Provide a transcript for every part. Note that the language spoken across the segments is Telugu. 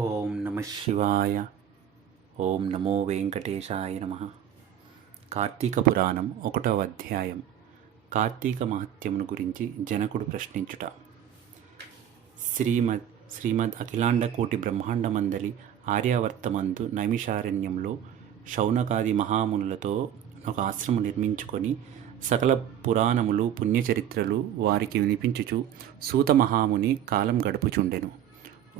ఓం నమ శివాయ. ఓం నమో వెంకటేశాయ నమ. కార్తీక పురాణం 1వ అధ్యాయం. కార్తీక మహత్యమును గురించి జనకుడు ప్రశ్నించుట. శ్రీమద్ అఖిలాండ కోటి బ్రహ్మాండమందలి ఆర్యావర్తమందు నైమిషారణ్యంలో శౌనకాది మహామునులతో ఒక ఆశ్రమం నిర్మించుకొని సకల పురాణములు పుణ్యచరిత్రలు వారికి వినిపించుచు సూత మహాముని కాలం గడుపుచుండెను.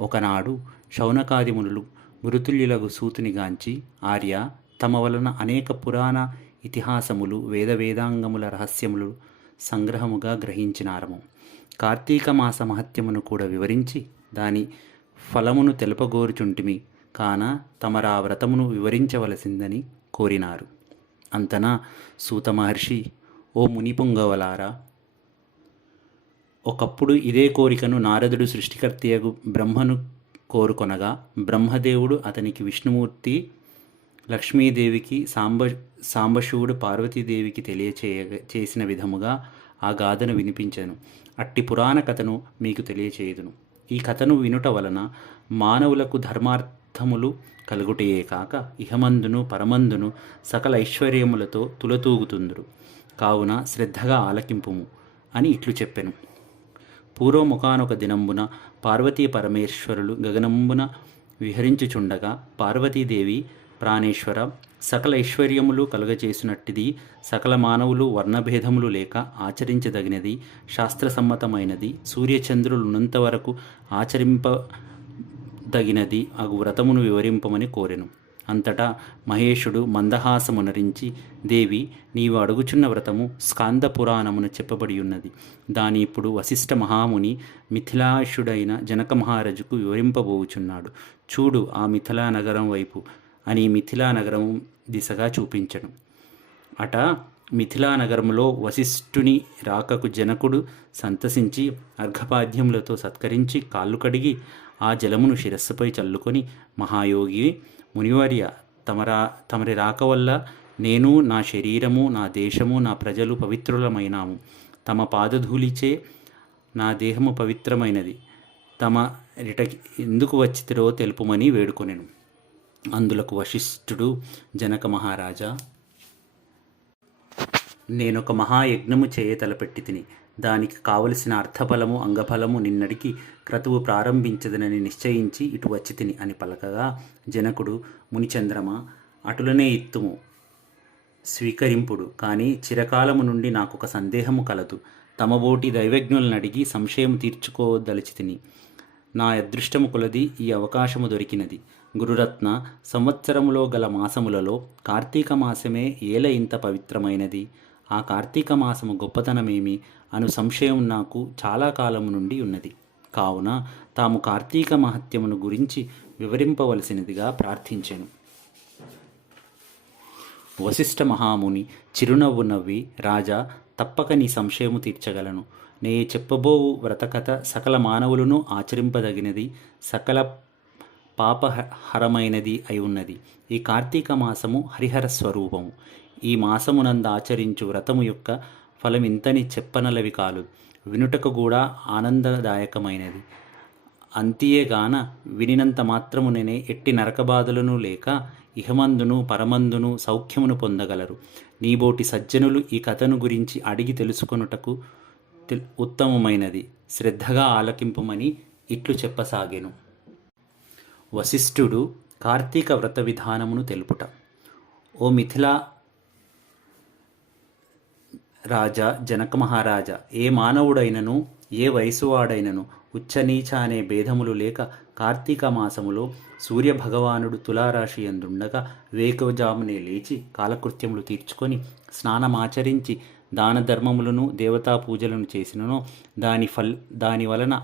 ఒకనాడు శౌనకాదిమునులు గురుతుల్యులకు సూతునిగాంచి, ఆర్య, తమ వలన అనేక పురాణ ఇతిహాసములు వేదాంగముల రహస్యములు సంగ్రహముగా గ్రహించినారము. కార్తీక మాస మహత్యమును కూడా వివరించి దాని ఫలమును తెలుపగోరుచుంటిమి, కాన తమరా వ్రతమును వివరించవలసిందని కోరినారు. అంతనా సూత మహర్షి, ఓ మునిపుంగవలారా, ఒకప్పుడు ఇదే కోరికను నారదుడు సృష్టికర్తయగు బ్రహ్మను కోరుకొనగా, బ్రహ్మదేవుడు అతనికి విష్ణుమూర్తి, లక్ష్మీదేవికి సాంబశివుడు పార్వతీదేవికి చేసిన విధముగా ఆ గాథను వినిపించెను. అట్టి పురాణ కథను మీకు తెలియచేయుదును. ఈ కథను వినుట వలన మానవులకు ధర్మార్థములు కలుగుటయే కాక ఇహమందును పరమందును సకల ఐశ్వర్యములతో తులతూగుతుందురు. కావున శ్రద్ధగా ఆలకింపుము అని ఇట్లు చెప్పెను. పూర్వముఖానొక దినంబున పార్వతీ పరమేశ్వరులు గగనంబున విహరించుచుండగా, పార్వతీదేవి, ప్రాణేశ్వర, సకల ఐశ్వర్యములు కలుగచేసినట్టిది సకల మానవులు వర్ణభేదములు లేక ఆచరించదగినది, శాస్త్రసమ్మతమైనది, సూర్యచంద్రులున్నంత వరకు ఆచరింపదగినది అగు వ్రతమును వివరింపమని కోరెను. అంతటా మహేషుడు మందహాసమునరించి, దేవి, నీవు అడుగుచున్న వ్రతము స్కాంద పురాణమున చెప్పబడి ఉన్నది. దాని ఇప్పుడు వశిష్ఠ మహాముని మిథిలాషుడైన జనక మహారాజుకు వివరింపబోచున్నాడు. చూడు ఆ మిథిలా నగరం వైపు అని మిథిలా నగరం దిశగా చూపించను. అట మిథిలా నగరంలో వశిష్ఠుని రాకకు జనకుడు సంతసించి అర్ఘపాద్యములతో సత్కరించి కాళ్ళు కడిగి ఆ జలమును శిరస్సుపై చల్లుకొని, మహాయోగి మునివర్య, తమరి రాక వల్ల నేను, నా శరీరము, నా దేశము, నా ప్రజలు పవిత్రులమైనాము. తమ పాదధూళిచే నా దేహము పవిత్రమైనది. తమ రిటకి ఎందుకు వచ్చితిరో తెలుపుమని వేడుకొనెను. అందులకు వశిష్ఠుడు, జనక మహారాజా, నేనొక మహాయజ్ఞము చేయ తలపెట్టి తిని దానికి కావలసిన అర్థఫలము అంగఫలము నిన్నడికి క్రతువు ప్రారంభించదనని నిశ్చయించి ఇటు వచ్చి తిని అని పలకగా, జనకుడు, మునిచంద్రమ, అటులనే ఇత్తుము, స్వీకరింపుడు. కానీ చిరకాలము నుండి నాకొక సందేహము కలదు. తమబోటి దైవజ్ఞులను అడిగి సంశయం తీర్చుకోదలిచి తిని. నా అదృష్టము కొలది ఈ అవకాశము దొరికినది. గురురత్న, సంవత్సరములో గల మాసములలో కార్తీక మాసమే ఏల ఇంత పవిత్రమైనది? ఆ కార్తీక మాసము గొప్పతనమేమి అను సంశయం నాకు చాలా కాలము నుండి ఉన్నది. కావున తాము కార్తీక మహత్యమును గురించి వివరింపవలసినదిగా ప్రార్థించెను. వశిష్ఠ మహాముని చిరునవ్వు నవ్వి, రాజా, తప్పక నీ సంశయము తీర్చగలను. నే చెప్పబోవు వ్రతకథ సకల మానవులను ఆచరింపదగినది, సకల పాపహరమైనది అయి ఉన్నది. ఈ కార్తీక మాసము హరిహర స్వరూపము. ఈ మాసమునందు ఆచరించు వ్రతము యొక్క ఫలం ఇంతని చెప్పనలవి కాలు. వినుటకు కూడా ఆనందదాయకమైనది. అంతియేగాన వినినంత మాత్రముననే ఎట్టి నరకబాధలను లేక ఇహమందును పరమందును సౌఖ్యమును పొందగలరు. నీబోటి సజ్జనులు ఈ కథను గురించి అడిగి తెలుసుకొనుటకు ఉత్తమమైనది. శ్రద్ధగా ఆలకింపుమని ఇట్లు చెప్పసాగెను. వశిష్ఠుడు కార్తీక వ్రత విధానమును తెలుపుట. ఓ మిథిలా రాజా, జనక మహారాజా, ఏ మానవుడైనను ఏ వయసువాడైనను ఉచ్చనీచ అనే భేదములు లేక కార్తీక మాసములో సూర్యభగవానుడు తులారాశి యందుండగా వేకువజామునే లేచి కాలకృత్యములు తీర్చుకొని స్నానమాచరించి దాన ధర్మములను దేవతా పూజలను చేసినను దాని వలన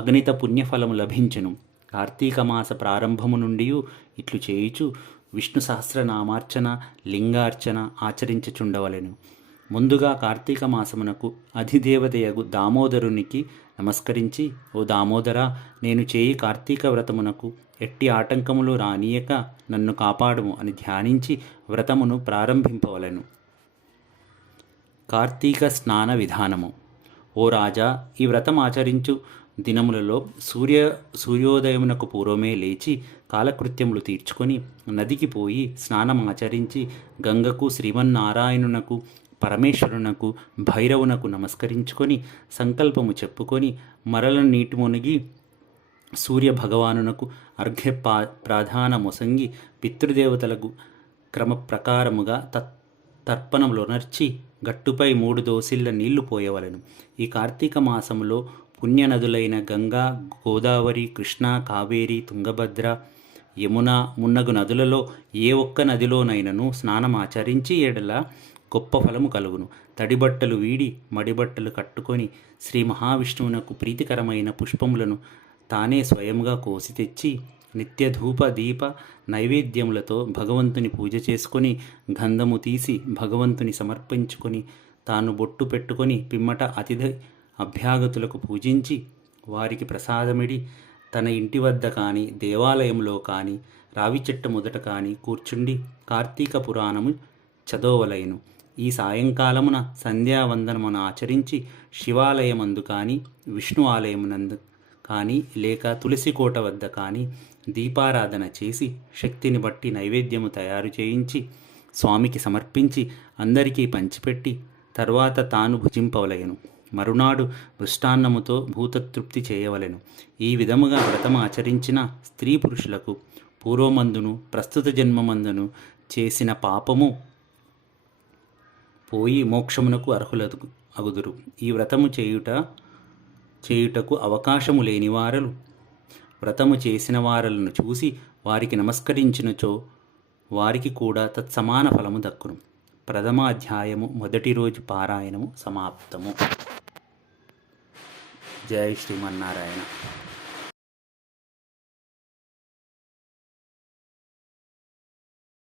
అగణిత పుణ్యఫలము లభించును. కార్తీక మాస ప్రారంభము నుండి ఇట్లు చేయుచు విష్ణు సహస్రనామార్చన, లింగార్చన ఆచరించుచుండవలెను. ముందుగా కార్తీక మాసమునకు అధిదేవతయగు దామోదరునికి నమస్కరించి, ఓ దామోదర, నేను చేయి కార్తీక వ్రతమునకు ఎట్టి ఆటంకములు రానియక నన్ను కాపాడుము అని ధ్యానించి వ్రతమును ప్రారంభింపవలెను. కార్తీక స్నాన విధానము. ఓ రాజా, ఈ వ్రతం ఆచరించు దినములలో సూర్యోదయమునకు పూర్వమే లేచి కాలకృత్యములు తీర్చుకొని నదికి పోయి స్నానమాచరించి గంగకు, శ్రీమన్నారాయణునకు, పరమేశ్వరునకు, భైరవునకు నమస్కరించుకొని సంకల్పము చెప్పుకొని మరల నీటి మునిగి సూర్య భగవానునకు అర్ఘ్య ప్రాధానమొసంగి పితృదేవతలకు క్రమప్రకారముగా తర్పణములొనర్చి గట్టుపై 3 దోసిళ్ల నీళ్లు పోయవలెను. ఈ కార్తీక మాసములో పుణ్యనదులైన గంగా, గోదావరి, కృష్ణ, కావేరి, తుంగభద్ర, యమున మున్నగు నదులలో ఏ ఒక్క నదిలోనైనను స్నానమాచరించి ఎడల గొప్ప ఫలము కలుగును. తడిబట్టలు వీడి మడిబట్టలు కట్టుకొని శ్రీ మహావిష్ణువునకు ప్రీతికరమైన పుష్పములను తానే స్వయంగా కోసి తెచ్చి నిత్య ధూప దీప నైవేద్యములతో భగవంతుని పూజ చేసుకొని గంధము తీసి భగవంతుని సమర్పించుకొని తాను బొట్టు పెట్టుకొని పిమ్మట అతిథి అభ్యాగతులకు పూజించి వారికి ప్రసాదమిడి తన ఇంటి వద్ద కానీ దేవాలయంలో కానీ రావి చెట్టు మొదట కానీ కూర్చుండి కార్తీక పురాణము చదవవలెను. ఈ సాయంకాలమున సంధ్యావందనమును ఆచరించి శివాలయమందు కానీ విష్ణు ఆలయమునందు కానీ లేక తులసి కోట వద్ద కానీ దీపారాధన చేసి శక్తిని బట్టి నైవేద్యము తయారు చేయించి స్వామికి సమర్పించి అందరికీ పంచిపెట్టి తర్వాత తాను భుజింపవలెను. మరునాడు మృష్టాన్నముతో భూతతృప్తి చేయవలెను. ఈ విధముగా వ్రతము ఆచరించిన స్త్రీ పురుషులకు పూర్వమందును ప్రస్తుత జన్మమందును చేసిన పాపము పోయి మోక్షమునకు అర్హులకు అగుదురు. ఈ వ్రతము చేయుటకు అవకాశము లేని వారలు వ్రతము చేసిన వారలను చూసి వారికి నమస్కరించినచో వారికి కూడా తత్సమాన ఫలము దక్కును. ప్రథమాధ్యాయము మొదటి రోజు పారాయణము సమాప్తము. జై శ్రీమన్నారాయణ.